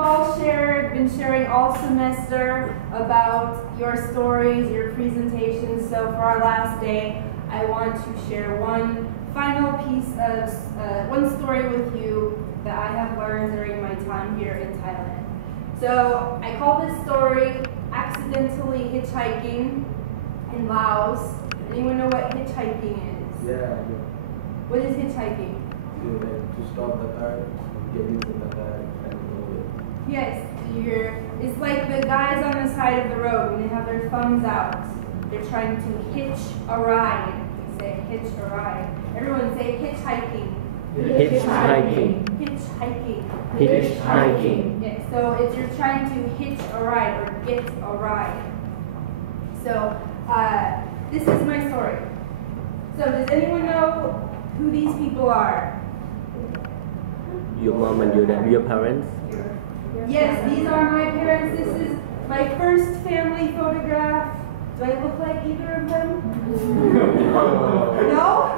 all been sharing all semester about your stories, your presentations. So for our last day, I want to share one final piece of, one story with you that I have learned during my time here in Thailand. So I call this story Accidentally Hitchhiking in Laos. Anyone know what hitchhiking is? Yeah. What is hitchhiking? To stop the car, get into the car and go away. Yes, it's like the guys on the side of the road when they have their thumbs out. They're trying to hitch a ride. We say hitch a ride. Everyone say hitchhiking. Hitchhiking. Hitchhiking. Hitchhiking. Yes, so it's you're trying to hitch a ride or get a ride. So this is my story. So does anyone know who these people are? Your mom and your dad, your parents? Yes, these are my parents. This is my first family photograph. Do I look like either of them? No?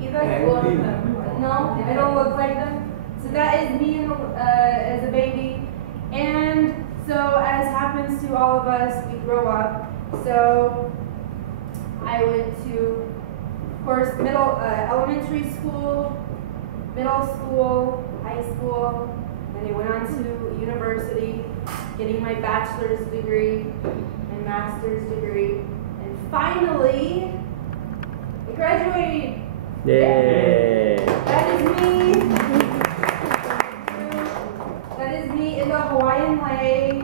Either one of them. No, I don't look like them. So that is me as a baby. And so as happens to all of us, we grow up. So I went to, of course, elementary school, middle school, high school, and I went on to university, getting my bachelor's degree and master's degree, and finally, I graduated. Yay! That is me. That is me in the Hawaiian lei.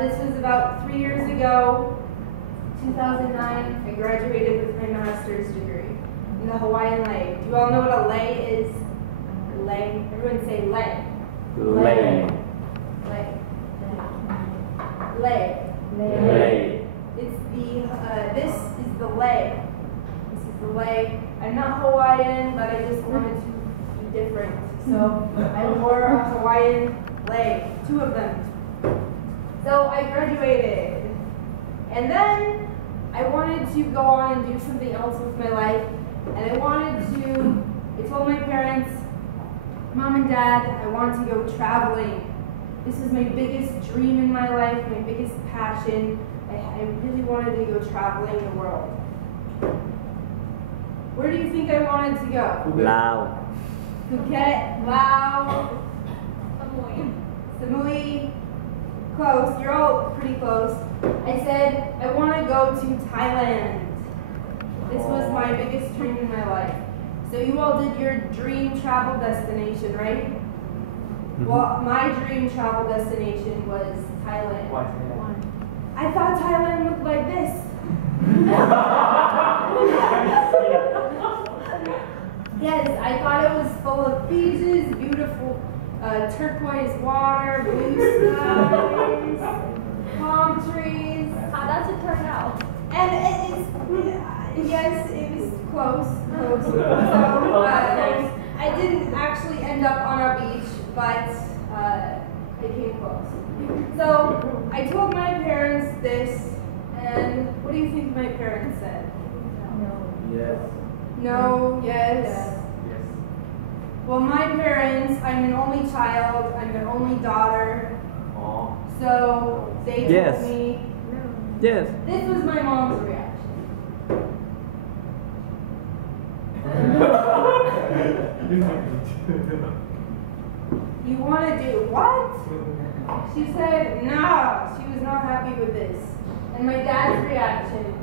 This was about 3 years ago, 2009. I graduated with my master's degree in the Hawaiian lei. Do you all know what a lei is? Lei. Everyone say lei. Lei. Lei. Lei. Lei. It's the, this is the lei. This is the lei. I'm not Hawaiian, but I just wanted to be different. So I wore a Hawaiian lei, 2 of them. So I graduated. And then I wanted to go on and do something else with my life. And I told my parents, Mom and Dad, I want to go traveling. This is my biggest dream in my life, my biggest passion. I really wanted to go traveling the world. Where do you think I wanted to go? Laos. Phuket, Laos, Samui. Close, you're all pretty close. I said, I want to go to Thailand. This was my biggest dream in my life. So you all did your dream travel destination, right? Well, my dream travel destination was Thailand. Why Thailand? I thought Thailand looked like this. Yes, I thought it was full of beaches, beautiful turquoise water, blue skies, palm trees. How does it turn out? And yes, it was close. So I didn't actually end up on a beach, but it came close. So I told my parents this, and what do you think my parents said? No. Yes. No, yes. Yes. Well, my parents, I'm an only child, I'm an only daughter, Oh. so they told Yes. me, Yes. this was my mom's reaction. You want to do what? She said, no, she was not happy with this. And my dad's reaction,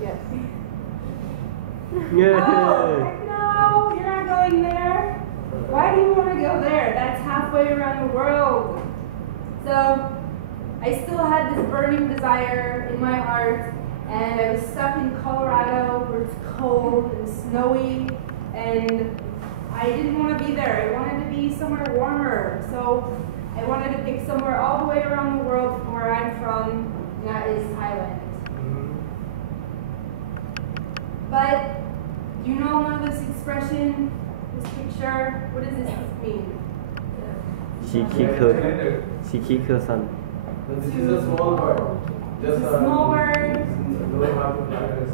yes. Yeah. Oh, heck no, you're not going there. Why do you want to go there? That's halfway around the world. So I still had this burning desire in my heart, and I was stuck in Colorado where it's cold and snowy, and I didn't want to be there. I wanted to be somewhere warmer. So I wanted to pick somewhere all the way around the world from where I'm from, and that is Thailand. But do you all know this expression, this picture? What does this mean? She kicked her son. This is a small word. It's a small word. The way how to practice.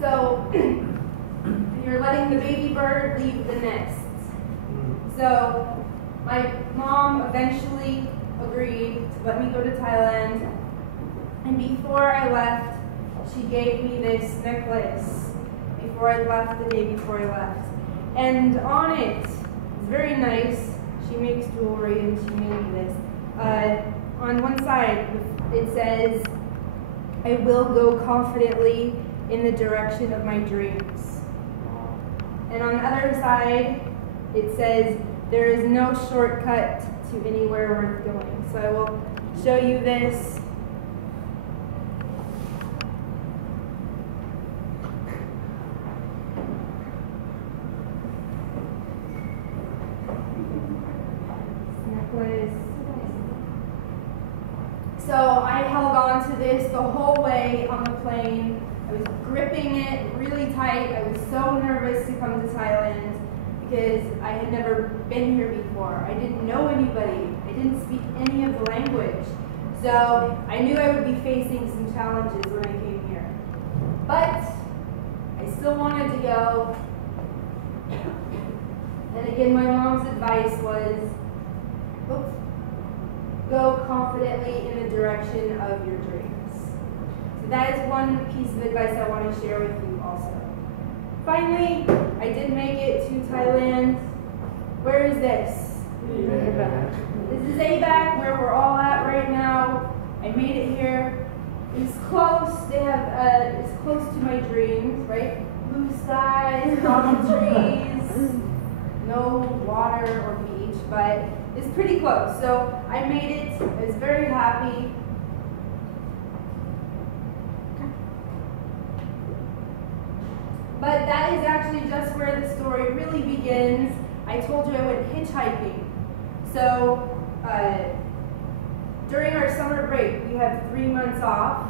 So you're you're letting the baby bird leave the nest. So my mom eventually agreed to let me go to Thailand, and before I left, she gave me this necklace before I left, the day before I left. And on it, it's very nice. She makes jewelry and she made me this. On one side, it says, "I will go confidently in the direction of my dreams." And on the other side, it says, "There is no shortcut to anywhere worth going." So I will show you this. Necklace. So I held on to this the whole way on the plane. I was gripping it really tight. I was so nervous to come to Thailand because I had never been here before. I didn't know anybody. I didn't speak any of the language. So I knew I would be facing some challenges when I came here. But I still wanted to go. And again, my mom's advice was, go confidently in the direction of your dreams. So that is one piece of advice I want to share with you also. Finally, I did make it to Thailand. Where is this? ABAC. This is ABAC, where we're all at right now. I made it here. It's close. It's close to my dreams, right? Blue skies, palm trees, no water or beach, but it's pretty close. So I made it. I was very happy. But that is actually just where the story really begins. I told you I went hitchhiking. So during our summer break, we have 3 months off,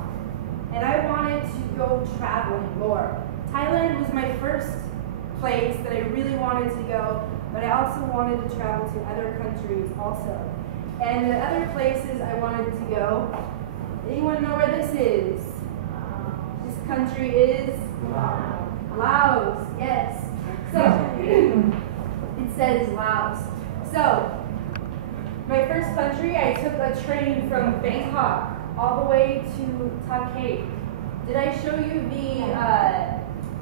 and I wanted to go traveling more. Thailand was my first place that I really wanted to go, but I also wanted to travel to other countries also. And the other places I wanted to go, anyone know where this is? This country is? Laos, yes. So, it says Laos. So, my first country, I took a train from Bangkok all the way to Ta Cave. Did I show you the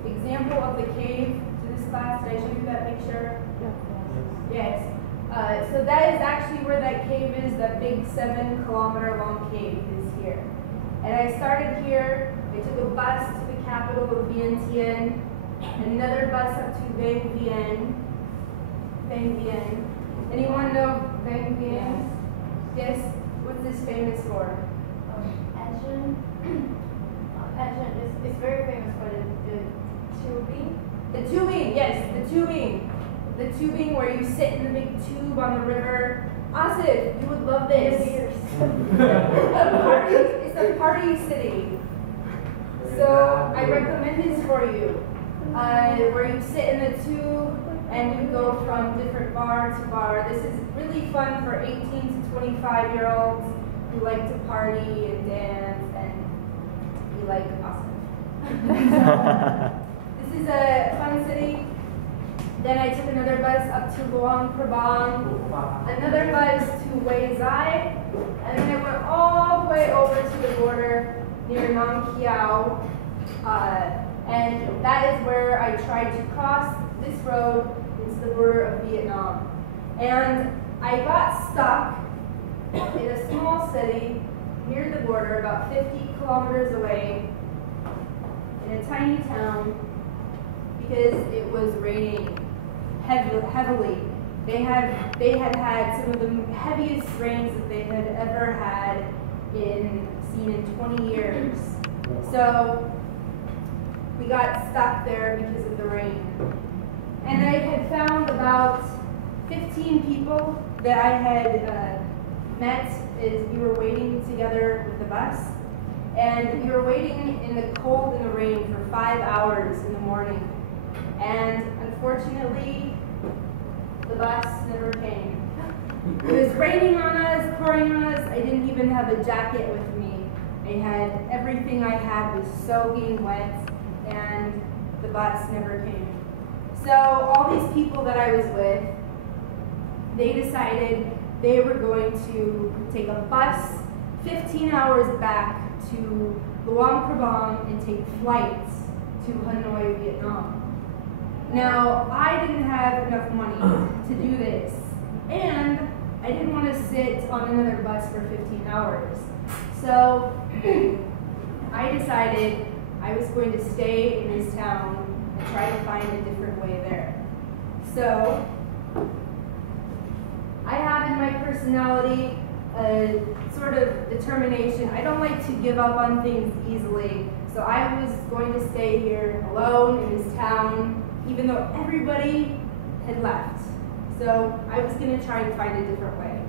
example of the cave to this class? Did I show you that picture? Yes. So that is actually where that cave is. That big 7-kilometer long cave is here. And I started here. I took a bus to the capital of Vientiane, another bus up to Vang Vieng. Anyone know Vang Vieng? Yes. What's this famous for? Ajarn. Ajarn is very famous for the tubing. The tubing, yes, the tubing. The tubing where you sit in the big tube on the river. Asif, you would love this. It's a party city. So I recommend this for you. Where you sit in the tube and you go from different bar to bar. This is really fun for 18 to 25-year-olds who like to party and dance and you like Asif. This is a fun city. Then I took another bus up to Luang Prabang, another bus to Hue Zai, and then I went all the way over to the border near Nong Kiao, and that is where I tried to cross this road into the border of Vietnam. And I got stuck in a small city near the border, about 50 kilometers away, in a tiny town, because it was raining heavily. They had had some of the heaviest rains that they had ever had seen in 20 years. So we got stuck there because of the rain. And I had found about 15 people that I had met as we were waiting together with the bus. And we were waiting in the cold and the rain for 5 hours in the morning. And unfortunately, the bus never came. It was raining on us, pouring on us. I didn't even have a jacket with me. Everything I had was soaking wet, and the bus never came. So all these people that I was with, they decided they were going to take a bus 15 hours back to Luang Prabang and take flights to Hanoi, Vietnam. Now, I didn't have enough money to do this, and I didn't want to sit on another bus for 15 hours. So I decided I was going to stay in this town and try to find a different way there. So I have in my personality a sort of determination. I don't like to give up on things easily. So I was going to stay here alone in this town, even though everybody had left. So I was going to try and find a different way.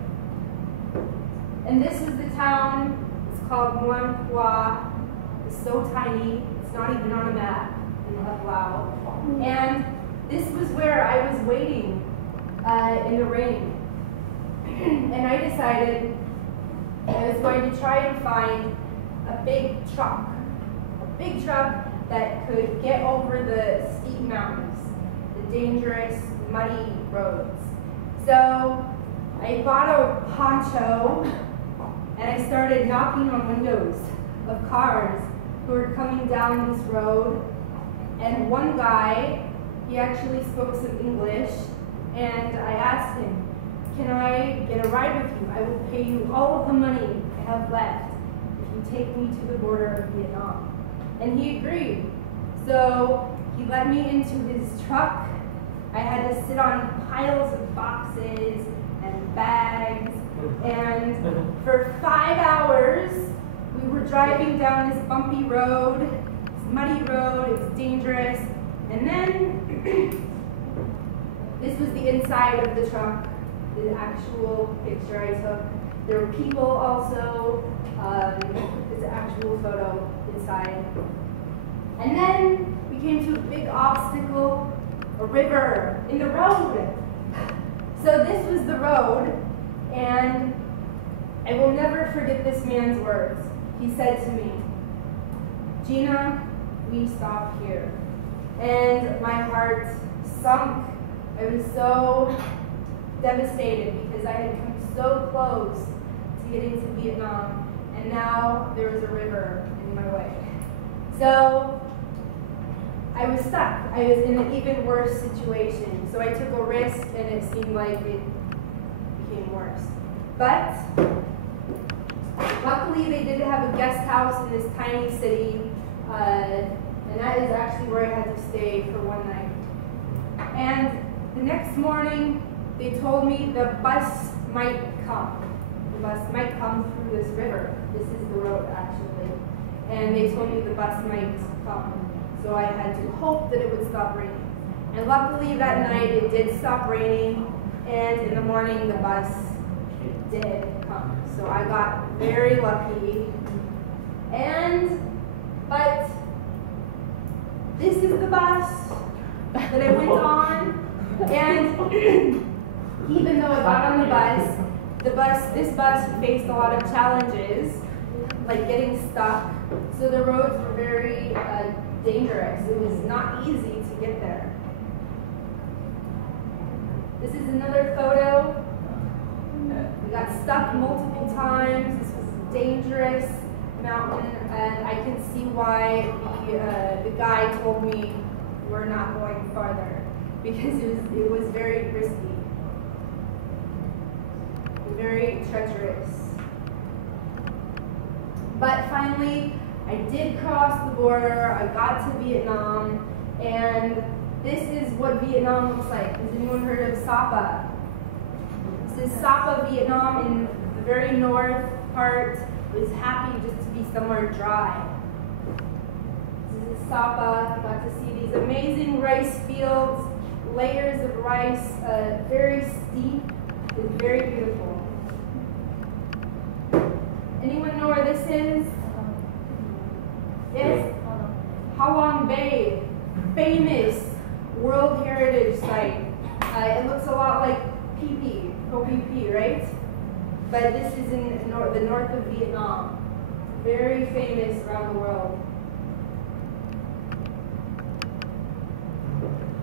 And this is the town. It's called Muang Hua. It's so tiny. It's not even on a map in Laos. And this was where I was waiting in the rain. And I decided I was going to try and find a big truck that could get over the steep mountains, the dangerous, muddy roads. So I bought a poncho and I started knocking on windows of cars who were coming down this road. And one guy, he actually spoke some English, and I asked him, "Can I get a ride with you? I will pay you all of the money I have left if you take me to the border of Vietnam." And he agreed. So he let me into his truck. I had to sit on piles of boxes and bags. And for 5 hours, we were driving down this bumpy road, this muddy road. It was dangerous. And then this was the inside of the truck, the actual picture I took. There were people also. This actual photo inside. And then we came to a big obstacle, a river in the road. So this was the road, and I will never forget this man's words. He said to me, "Gina, we stop here." And my heart sunk. I was so devastated because I had come so close to getting to Vietnam, and now there was a river in my way. So I was stuck. I was in an even worse situation. So I took a risk, and it seemed like it became worse. But luckily, they did have a guest house in this tiny city, and that is actually where I had to stay for one night. And the next morning, they told me the bus might come. The bus might come through this river. This is the road, actually. And they told me the bus might come. So I had to hope that it would stop raining. And luckily that night it did stop raining, and in the morning the bus did come. So I got very lucky. But this is the bus that I went on, and even though I got on this bus faced a lot of challenges, like getting stuck. So the roads were very dangerous. It was not easy to get there. This is another photo. We got stuck multiple times. This was a dangerous mountain, and I can see why the guide told me we're not going farther, because it was very risky, very treacherous. But finally, I did cross the border. I got to Vietnam, and this is what Vietnam looks like. Has anyone heard of Sapa? This is Sapa, Vietnam, in the very north part. I was happy just to be somewhere dry. This is Sapa. I got to see these amazing rice fields, layers of rice, very steep. It's very beautiful. Anyone know where this is? Yes? Ha Long Bay, famous World Heritage Site. It looks a lot like Pho Phi, right? But this is in the north of Vietnam. Very famous around the world.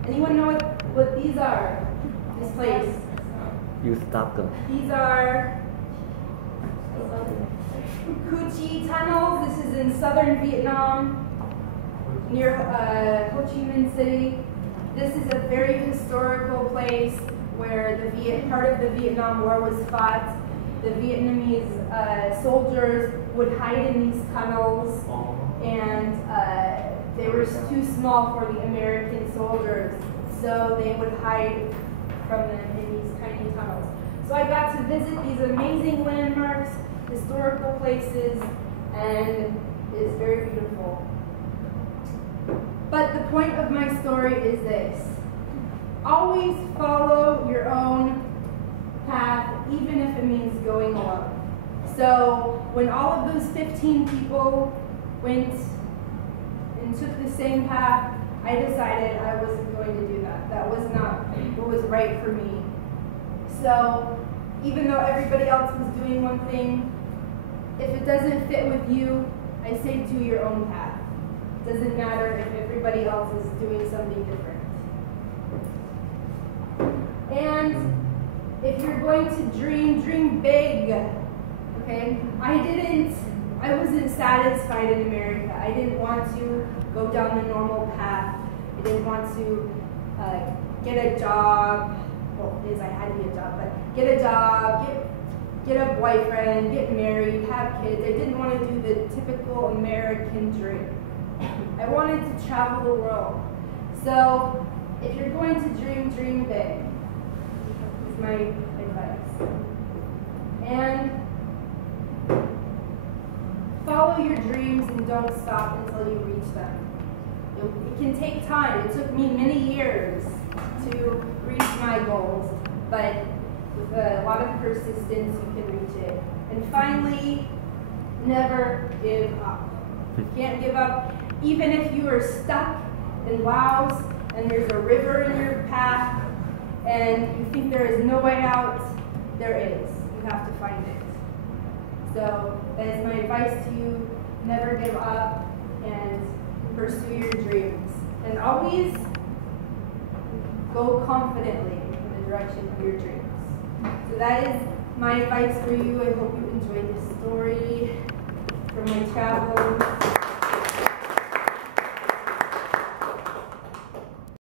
Anyone know what these are? This place. You stuck. These are Coochie tunnels. This is in southern Vietnam, near Ho Chi Minh City. This is a very historical place where part of the Vietnam War was fought. The Vietnamese soldiers would hide in these tunnels, and they were too small for the American soldiers, so they would hide from them in these tiny tunnels. So I got to visit these amazing landmarks, historical places, and it's very beautiful. But the point of my story is this: always follow your own path, even if it means going alone. So when all of those 15 people went and took the same path, I decided I wasn't going to do that. That was not what was right for me. So even though everybody else was doing one thing, if it doesn't fit with you, I say do your own path. It doesn't matter if everybody else is doing something different. And if you're going to dream big. Okay? I wasn't satisfied in America. I didn't want to go down the normal path. I didn't want to get a job. Well, I had to get a job, but get a job, get a boyfriend, get married, have kids. I didn't want to do the typical American dream. I wanted to travel the world. So if you're going to dream big. Is my advice. And follow your dreams and don't stop until you reach them. It can take time. It took me many years to reach my goals, but with a lot of persistence, you can reach it. And finally, never give up. You can't give up. Even if you are stuck in Laos and there's a river in your path and you think there is no way out, there is. You have to find it. So that is my advice to you. Never give up and pursue your dreams. And always go confidently in the direction of your dreams. So that is my advice for you. I hope you enjoyed this story from my travels.